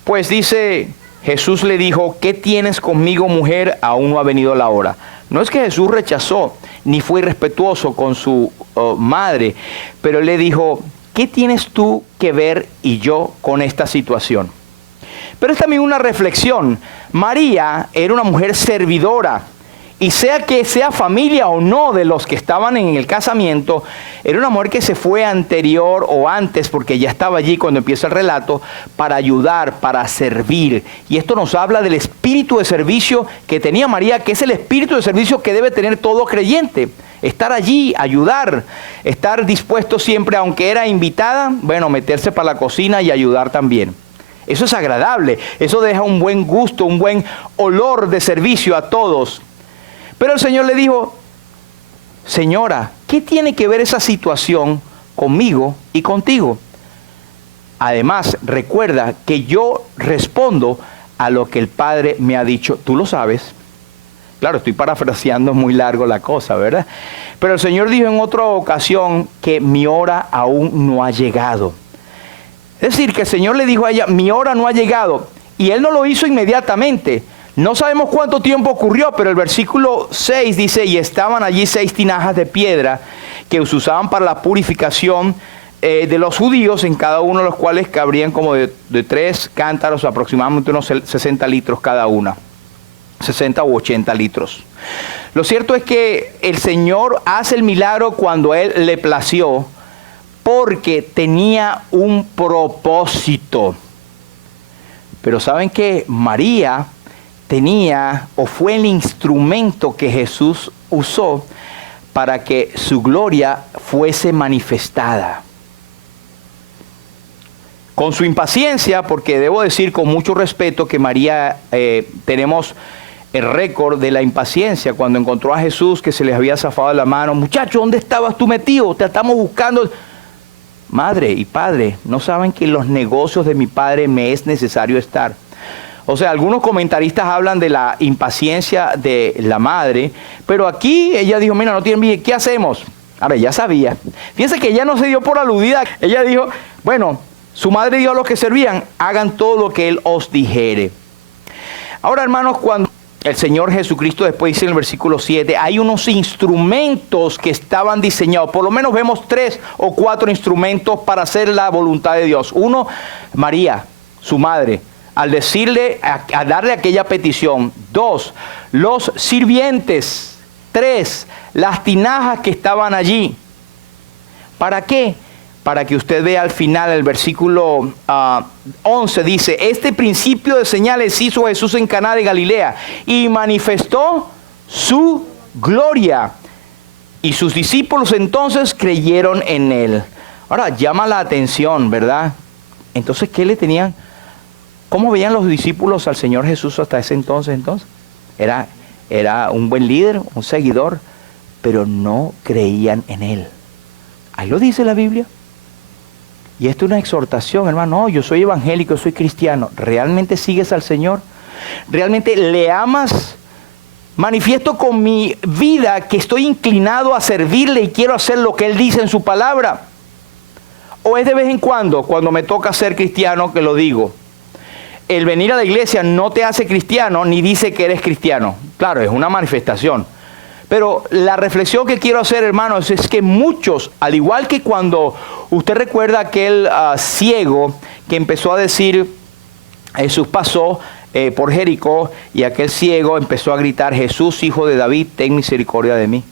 Pues dice, Jesús le dijo, ¿qué tienes conmigo, mujer? Aún no ha venido la hora. No es que Jesús rechazó, ni fue irrespetuoso con su madre, pero le dijo, ¿qué tienes tú que ver y yo con esta situación? Pero es también una reflexión. María era una mujer servidora, y sea que sea familia o no de los que estaban en el casamiento, era una mujer que se fue anterior o antes, porque ya estaba allí cuando empieza el relato, para ayudar, para servir. Y esto nos habla del espíritu de servicio que tenía María, que es el espíritu de servicio que debe tener todo creyente. Estar allí, ayudar, estar dispuesto siempre, aunque era invitada, meterse para la cocina y ayudar también. Eso es agradable, eso deja un buen gusto, un buen olor de servicio a todos. Pero el Señor le dijo, señora, ¿qué tiene que ver esa situación conmigo y contigo? Además, recuerda que yo respondo a lo que el Padre me ha dicho. Tú lo sabes. Claro, estoy parafraseando muy largo la cosa, ¿verdad? Pero el Señor dijo en otra ocasión que mi hora aún no ha llegado. Es decir, que el Señor le dijo a ella, mi hora no ha llegado. Y Él no lo hizo inmediatamente. No sabemos cuánto tiempo ocurrió, pero el versículo 6 dice, y estaban allí 6 tinajas de piedra que se usaban para la purificación de los judíos, en cada uno de los cuales cabrían como de 3 cántaros, aproximadamente unos 60 litros cada una, 60 u 80 litros. Lo cierto es que el Señor hace el milagro cuando Él le plació, porque tenía un propósito. Pero ¿saben qué? María tenía, o fue el instrumento que Jesús usó para que su gloria fuese manifestada. Con su impaciencia, porque debo decir con mucho respeto que María, tenemos el récord de la impaciencia, cuando encontró a Jesús que se les había zafado de la mano. Muchacho, ¿dónde estabas tú metido? Te estamos buscando. Madre y padre, ¿no saben que en los negocios de mi padre me es necesario estar? O sea, algunos comentaristas hablan de la impaciencia de la madre, pero aquí ella dijo, mira, no tienen bien, ¿qué hacemos? Ahora, ya sabía. Fíjense que ella no se dio por aludida. Ella dijo, bueno, su madre dijo a los que servían, hagan todo lo que Él os dijere. Ahora, hermanos, cuando el Señor Jesucristo, después dice en el versículo 7, hay unos instrumentos que estaban diseñados. Por lo menos vemos 3 o 4 instrumentos para hacer la voluntad de Dios. Uno, María, su madre, al decirle, a darle aquella petición. 2, los sirvientes. 3, las tinajas que estaban allí. ¿Para qué? Para que usted vea al final el versículo 11, dice, este principio de señales hizo Jesús en Caná de Galilea y manifestó su gloria. Y sus discípulos entonces creyeron en Él. Ahora, llama la atención, ¿verdad? Entonces, ¿qué le tenían? ¿Cómo veían los discípulos al Señor Jesús hasta ese entonces? Era un buen líder, un seguidor, pero no creían en Él. Ahí lo dice la Biblia. Y esto es una exhortación, hermano. No, yo soy evangélico, soy cristiano. ¿Realmente sigues al Señor? ¿Realmente le amas? Manifiesto con mi vida que estoy inclinado a servirle y quiero hacer lo que Él dice en su palabra. ¿O es de vez en cuando me toca ser cristiano, que lo digo? El venir a la iglesia no te hace cristiano ni dice que eres cristiano. Claro, es una manifestación. Pero la reflexión que quiero hacer, hermanos, es que muchos, al igual que cuando usted recuerda aquel ciego que empezó a decir, Jesús pasó por Jericó, y aquel ciego empezó a gritar: Jesús, hijo de David, ten misericordia de mí.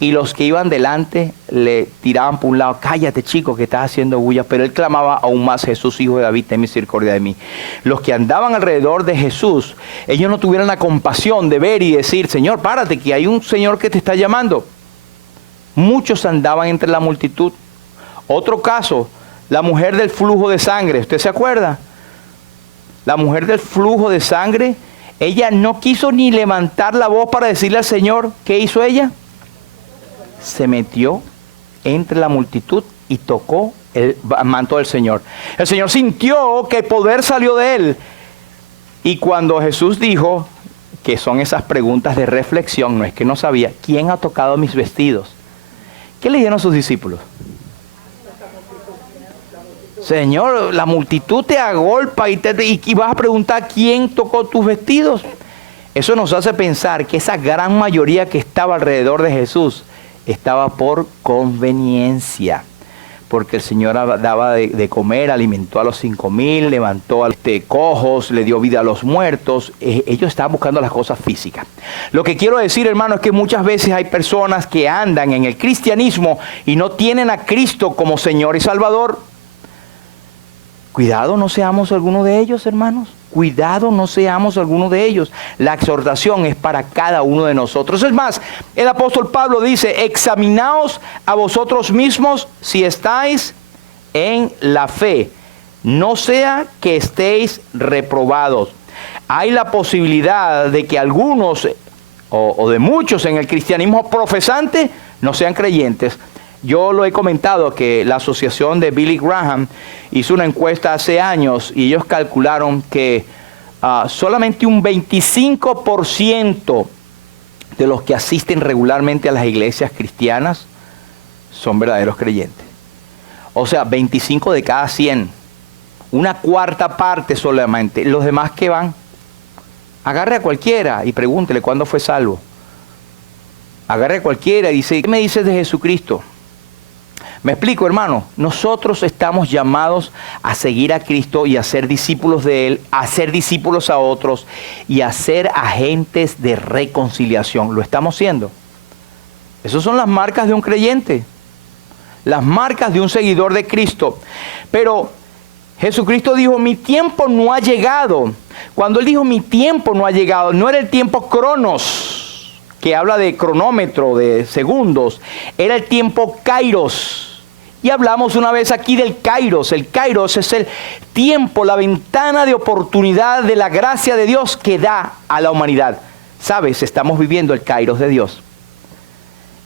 Y los que iban delante le tiraban por un lado: cállate, chico, que estás haciendo bulla. Pero él clamaba aún más: Jesús, hijo de David, ten misericordia de mí. Los que andaban alrededor de Jesús, ellos no tuvieron la compasión de ver y decir: Señor, párate, que hay un Señor que te está llamando. Muchos andaban entre la multitud. Otro caso, la mujer del flujo de sangre. ¿Usted se acuerda? La mujer del flujo de sangre, ella no quiso ni levantar la voz para decirle al Señor. ¿Qué hizo ella? Se metió entre la multitud y tocó el manto del Señor. El Señor sintió que el poder salió de él. Y cuando Jesús dijo, que son esas preguntas de reflexión, no es que no sabía: ¿quién ha tocado mis vestidos? ¿Qué le dijeron sus discípulos? Señor, la multitud te agolpa y vas a preguntar: ¿quién tocó tus vestidos? Eso nos hace pensar que esa gran mayoría que estaba alrededor de Jesús estaba por conveniencia, porque el Señor daba de comer, alimentó a los 5,000, levantó a los cojos, le dio vida a los muertos. Ellos estaban buscando las cosas físicas. Lo que quiero decir, hermano, es que muchas veces hay personas que andan en el cristianismo y no tienen a Cristo como Señor y Salvador. Cuidado, no seamos alguno de ellos, hermanos. Cuidado, no seamos alguno de ellos. La exhortación es para cada uno de nosotros. Es más, el apóstol Pablo dice: examinaos a vosotros mismos si estáis en la fe, no sea que estéis reprobados. Hay la posibilidad de que algunos o de muchos en el cristianismo profesante no sean creyentes. Yo lo he comentado que la asociación de Billy Graham hizo una encuesta hace años y ellos calcularon que solamente un 25% de los que asisten regularmente a las iglesias cristianas son verdaderos creyentes. O sea, 25 de cada 100. Una cuarta parte solamente. Los demás que van, agarre a cualquiera y pregúntele cuándo fue salvo. Agarre a cualquiera y dice: ¿qué me dices de Jesucristo? Me explico, hermano. Nosotros estamos llamados a seguir a Cristo y a ser discípulos de Él, a ser discípulos a otros y a ser agentes de reconciliación. Lo estamos haciendo. Esas son las marcas de un creyente, las marcas de un seguidor de Cristo. Pero Jesucristo dijo: mi tiempo no ha llegado. Cuando Él dijo: mi tiempo no ha llegado, no era el tiempo cronos, que habla de cronómetro, de segundos. Era el tiempo kairos. Y hablamos una vez aquí del kairos. El kairos es el tiempo, la ventana de oportunidad de la gracia de Dios que da a la humanidad. ¿Sabes? Estamos viviendo el kairos de Dios.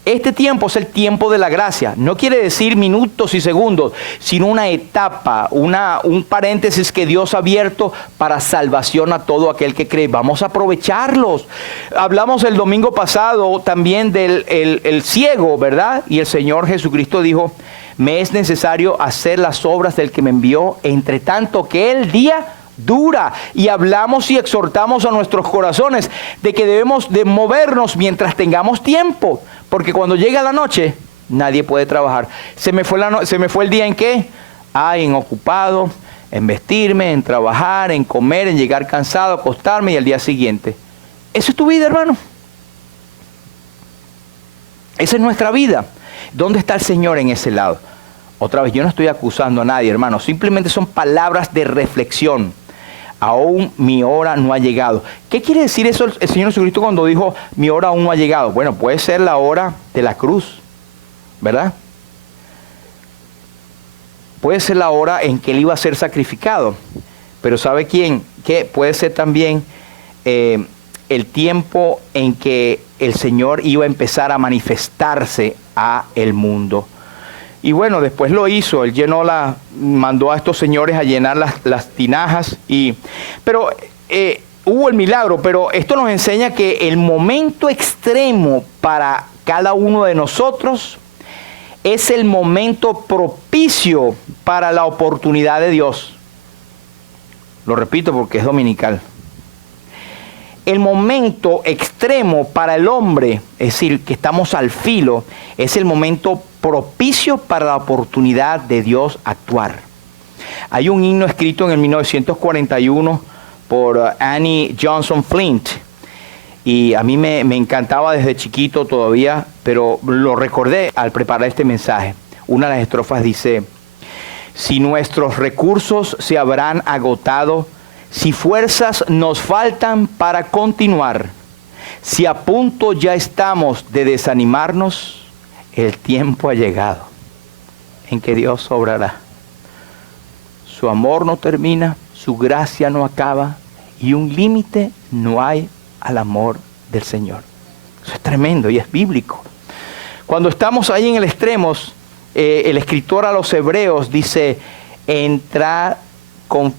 Este tiempo es el tiempo de la gracia. No quiere decir minutos y segundos, sino una etapa, un paréntesis que Dios ha abierto para salvación a todo aquel que cree. Vamos a aprovecharlos. Hablamos el domingo pasado también del el ciego, ¿verdad? Y el Señor Jesucristo dijo: me es necesario hacer las obras del que me envió, entre tanto que el día dura. Y hablamos y exhortamos a nuestros corazones de que debemos de movernos mientras tengamos tiempo, porque cuando llega la noche nadie puede trabajar. Se me fue el día ¿en qué? En ocupado, en vestirme, en trabajar, en comer, en llegar cansado, acostarme y al día siguiente. Esa es tu vida, hermano. Esa es nuestra vida. ¿Dónde está el Señor en ese lado? Otra vez, yo no estoy acusando a nadie, hermano. Simplemente son palabras de reflexión. Aún mi hora no ha llegado. ¿Qué quiere decir eso el Señor Jesucristo cuando dijo: mi hora aún no ha llegado? Bueno, puede ser la hora de la cruz, ¿verdad? Puede ser la hora en que Él iba a ser sacrificado. Pero ¿sabe quién? Que puede ser también el tiempo en que el Señor iba a empezar a manifestarse a el mundo. Y bueno, después lo hizo. Él mandó a estos señores a llenar las tinajas. Pero hubo el milagro. Pero esto nos enseña que el momento extremo para cada uno de nosotros es el momento propicio para la oportunidad de Dios. Lo repito porque es dominical. El momento extremo para el hombre, es decir, que estamos al filo, es el momento propicio para la oportunidad de Dios actuar. Hay un himno escrito en el 1941 por Annie Johnson Flint. Y a mí me encantaba desde chiquito todavía, pero lo recordé al preparar este mensaje. Una de las estrofas dice: si nuestros recursos se habrán agotado, si fuerzas nos faltan para continuar, si a punto ya estamos de desanimarnos, el tiempo ha llegado en que Dios obrará. Su amor no termina, su gracia no acaba y un límite no hay al amor del Señor. Eso es tremendo y es bíblico. Cuando estamos ahí en el extremo, el escritor a los Hebreos dice: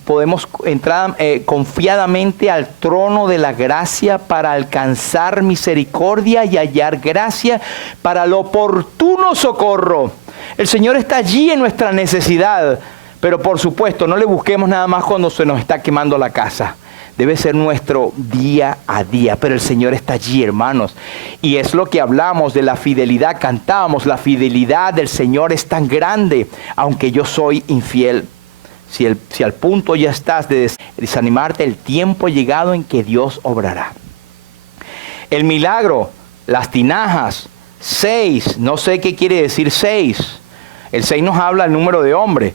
podemos entrar confiadamente al trono de la gracia para alcanzar misericordia y hallar gracia para el oportuno socorro. El Señor está allí en nuestra necesidad, pero por supuesto no le busquemos nada más cuando se nos está quemando la casa. Debe ser nuestro día a día, pero el Señor está allí, hermanos. Y es lo que hablamos de la fidelidad, cantábamos, la fidelidad del Señor es tan grande, aunque yo soy infiel. Si al punto ya estás de desanimarte, el tiempo ha llegado en que Dios obrará. El milagro, las tinajas, 6, no sé qué quiere decir 6. El 6 nos habla del número de hombre.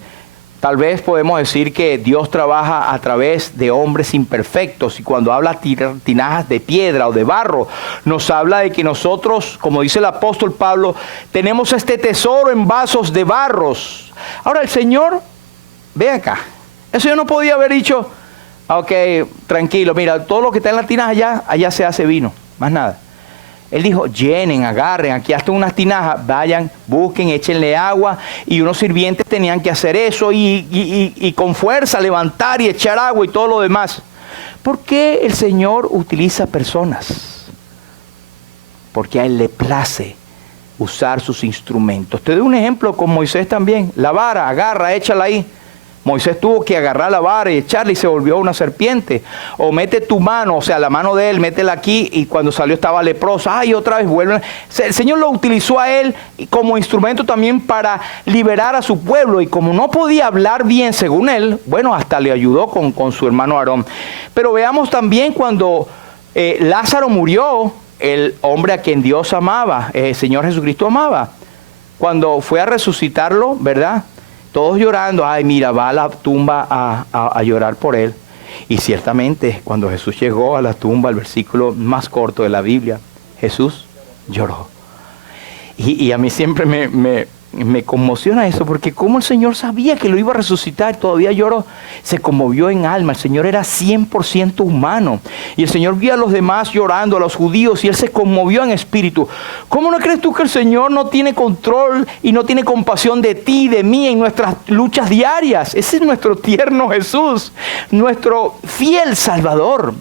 Tal vez podemos decir que Dios trabaja a través de hombres imperfectos, y cuando habla tinajas de piedra o de barro, nos habla de que nosotros, como dice el apóstol Pablo, tenemos este tesoro en vasos de barros. Ahora el Señor, ve acá, el Señor no podía haber dicho: ok, tranquilo, mira, todo lo que está en la tinaja allá se hace vino, más nada. Él dijo: llenen, agarren, aquí hasta unas tinajas, vayan, busquen, échenle agua. Y unos sirvientes tenían que hacer eso y con fuerza levantar y echar agua y todo lo demás. ¿Por qué el Señor utiliza personas? Porque a Él le place usar sus instrumentos. Te doy un ejemplo con Moisés también. La vara, agarra, échala ahí. Moisés tuvo que agarrar la vara y echarla y se volvió una serpiente. O mete tu mano, o sea, la mano de él, métela aquí, y cuando salió estaba leproso. Ay, otra vez vuelve. El Señor lo utilizó a él como instrumento también para liberar a su pueblo. Y como no podía hablar bien según él, bueno, hasta le ayudó con su hermano Aarón. Pero veamos también cuando Lázaro murió, el hombre a quien Dios amaba, el Señor Jesucristo amaba. Cuando fue a resucitarlo, ¿verdad? Todos llorando, ay, mira, va a la tumba a llorar por él. Y ciertamente, cuando Jesús llegó a la tumba, el versículo más corto de la Biblia, Jesús lloró. Y a mí siempre me conmociona eso, porque como el Señor sabía que lo iba a resucitar, todavía lloró, se conmovió en alma. El Señor era 100% humano. Y el Señor vio a los demás llorando, a los judíos, y Él se conmovió en espíritu. ¿Cómo no crees tú que el Señor no tiene control y no tiene compasión de ti, de mí, en nuestras luchas diarias? Ese es nuestro tierno Jesús, nuestro fiel Salvador.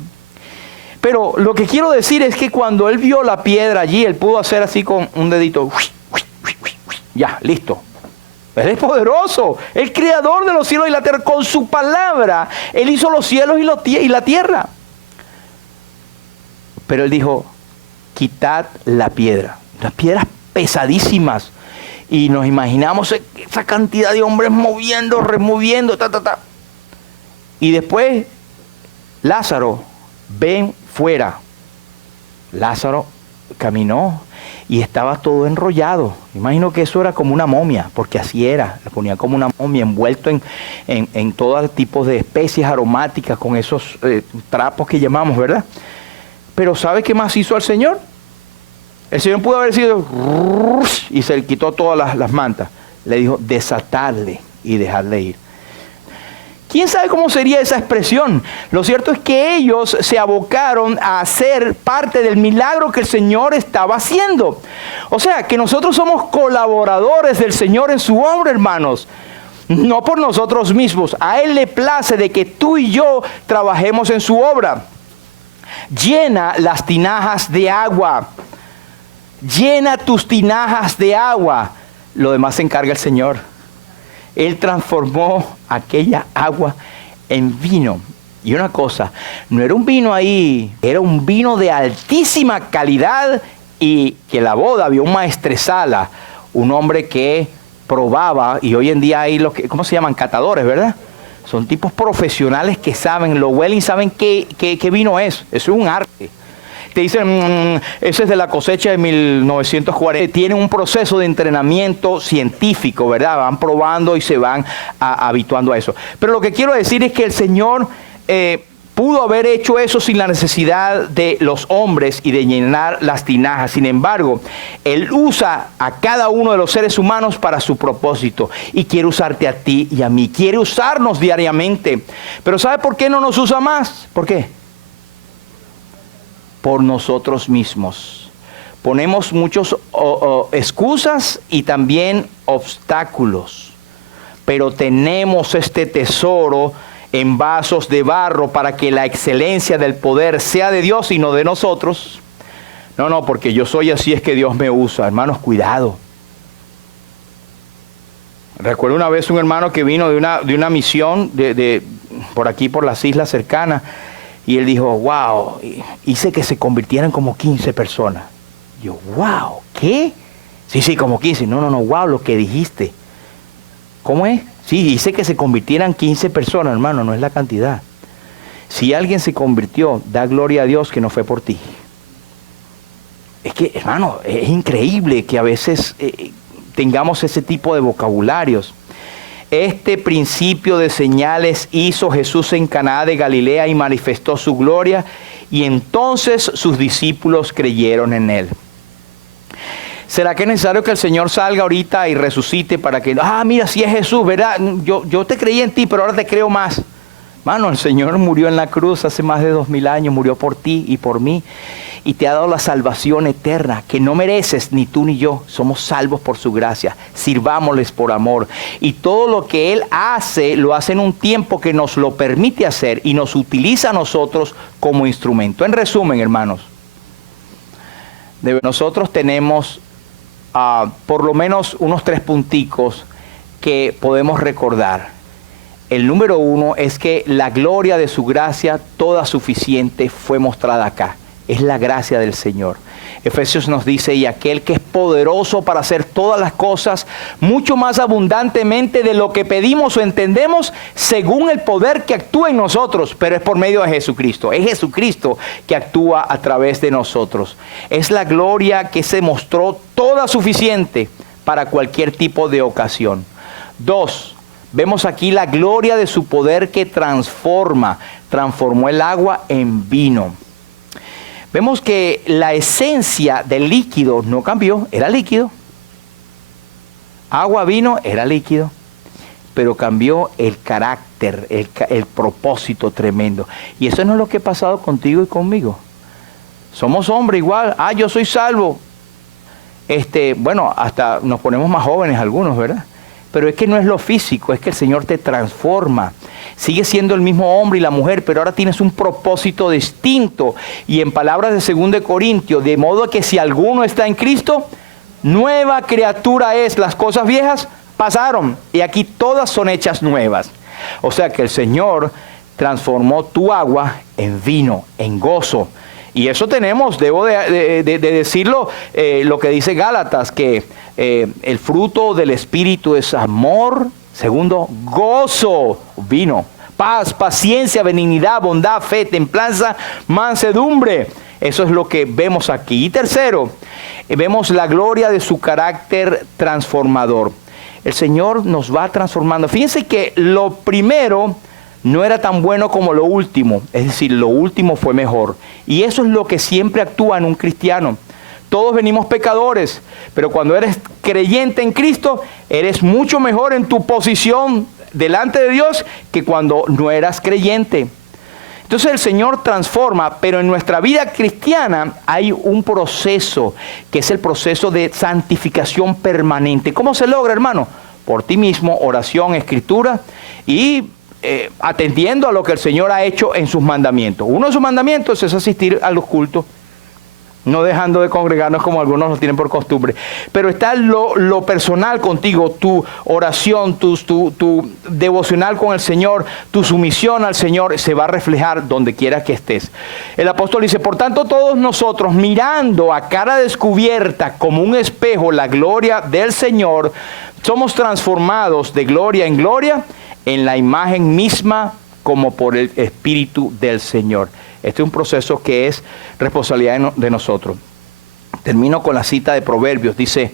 Pero lo que quiero decir es que cuando Él vio la piedra allí, Él pudo hacer así con un dedito. Ya, listo. Él es poderoso, el creador de los cielos y la tierra. Con su palabra, Él hizo los cielos y la tierra. Pero Él dijo: quitad la piedra. Las piedras pesadísimas. Y nos imaginamos esa cantidad de hombres moviendo, removiendo, Y después, Lázaro, ven fuera. Lázaro caminó y estaba todo enrollado. Imagino que eso era como una momia, porque así era. Le ponían como una momia, envuelto en todo tipo de especies aromáticas, con esos trapos que llamamos, ¿verdad? Pero ¿sabe qué más hizo el Señor? El Señor pudo haber sido y se le quitó todas las mantas. Le dijo: desatadle y dejadle ir. ¿Quién sabe cómo sería esa expresión? Lo cierto es que ellos se abocaron a ser parte del milagro que el Señor estaba haciendo. O sea, que nosotros somos colaboradores del Señor en su obra, hermanos. No por nosotros mismos. A Él le place de que tú y yo trabajemos en su obra. Llena las tinajas de agua. Llena tus tinajas de agua. Lo demás se encarga el Señor. Él transformó aquella agua en vino. Y una cosa, no era un vino ahí, era un vino de altísima calidad, y que la boda había un maestresala, un hombre que probaba, y hoy en día hay los que, ¿cómo se llaman? Catadores, ¿verdad? Son tipos profesionales que saben, lo huelen y saben qué vino es. Eso es un arte. Te dicen, ese es de la cosecha de 1940. Tienen un proceso de entrenamiento científico, ¿verdad? Van probando y se van habituando a eso. Pero lo que quiero decir es que el Señor pudo haber hecho eso sin la necesidad de los hombres y de llenar las tinajas. Sin embargo, Él usa a cada uno de los seres humanos para su propósito. Y quiere usarte a ti y a mí. Quiere usarnos diariamente. Pero ¿sabe por qué no nos usa más? ¿Por qué? Por nosotros mismos. Ponemos muchas excusas y también obstáculos. Pero tenemos este tesoro en vasos de barro para que la excelencia del poder sea de Dios y no de nosotros. No, porque yo soy así es que Dios me usa. Hermanos, cuidado. Recuerdo una vez un hermano que vino de una misión por aquí, por las islas cercanas, y él dijo, wow, hice que se convirtieran como 15 personas. Yo, wow, ¿qué? Sí, como 15. No, wow, lo que dijiste. ¿Cómo es? Sí, hice que se convirtieran 15 personas, hermano, no es la cantidad. Si alguien se convirtió, da gloria a Dios que no fue por ti. Es que, hermano, es increíble que a veces tengamos ese tipo de vocabularios. Este principio de señales hizo Jesús en Caná de Galilea y manifestó su gloria, y entonces sus discípulos creyeron en él. ¿Será que es necesario que el Señor salga ahorita y resucite para que, mira, sí es Jesús, ¿verdad? Yo te creí en ti, pero ahora te creo más. Mano, el Señor murió en la cruz hace más de 2000 años, murió por ti y por mí, y te ha dado la salvación eterna, que no mereces ni tú ni yo. Somos salvos por su gracia. Sirvámosles por amor. Y todo lo que Él hace, lo hace en un tiempo que nos lo permite hacer y nos utiliza a nosotros como instrumento. En resumen, hermanos, nosotros tenemos por lo menos unos 3 punticos que podemos recordar. El número 1 es que la gloria de su gracia, toda suficiente, fue mostrada acá. Es la gracia del Señor. Efesios nos dice, y aquel que es poderoso para hacer todas las cosas, mucho más abundantemente de lo que pedimos o entendemos, según el poder que actúa en nosotros, pero es por medio de Jesucristo. Es Jesucristo que actúa a través de nosotros. Es la gloria que se mostró toda suficiente para cualquier tipo de ocasión. 2, vemos aquí la gloria de su poder que transformó el agua en vino. Vemos que la esencia del líquido no cambió, era líquido. Agua, vino, era líquido. Pero cambió el carácter, el propósito tremendo. Y eso no es lo que ha pasado contigo y conmigo. Somos hombres igual. Yo soy salvo. Bueno, hasta nos ponemos más jóvenes algunos, ¿verdad? Pero es que no es lo físico, es que el Señor te transforma. Sigue siendo el mismo hombre y la mujer, pero ahora tienes un propósito distinto. Y en palabras de 2 Corintios, de modo que si alguno está en Cristo, nueva criatura es. Las cosas viejas pasaron y aquí todas son hechas nuevas. O sea que el Señor transformó tu agua en vino, en gozo. Y eso tenemos, debo de decirlo, lo que dice Gálatas, que el fruto del Espíritu es amor, 2, gozo, vino, paz, paciencia, benignidad, bondad, fe, templanza, mansedumbre. Eso es lo que vemos aquí. Y 3, vemos la gloria de su carácter transformador. El Señor nos va transformando. Fíjense que lo primero no era tan bueno como lo último, es decir, lo último fue mejor. Y eso es lo que siempre actúa en un cristiano. Todos venimos pecadores, pero cuando eres creyente en Cristo, eres mucho mejor en tu posición delante de Dios que cuando no eras creyente. Entonces el Señor transforma, pero en nuestra vida cristiana hay un proceso, que es el proceso de santificación permanente. ¿Cómo se logra, hermano? Por ti mismo, oración, escritura y atendiendo a lo que el Señor ha hecho en sus mandamientos. Uno de sus mandamientos es asistir a los cultos, no dejando de congregarnos como algunos lo tienen por costumbre. Pero está lo personal contigo, tu oración, tu devocional con el Señor, tu sumisión al Señor se va a reflejar donde quiera que estés. El apóstol dice, por tanto todos nosotros, mirando a cara descubierta como un espejo la gloria del Señor, somos transformados de gloria en gloria en la imagen misma como por el Espíritu del Señor. Este es un proceso que es responsabilidad de nosotros. Termino con la cita de Proverbios. Dice,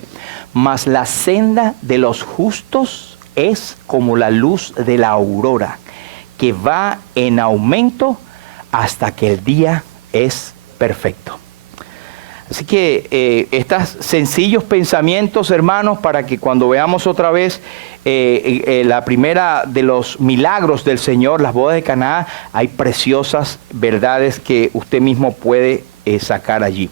mas la senda de los justos es como la luz de la aurora, que va en aumento hasta que el día es perfecto. Así que estos sencillos pensamientos, hermanos, para que cuando veamos otra vez la primera de los milagros del Señor, las bodas de Caná, hay preciosas verdades que usted mismo puede sacar allí.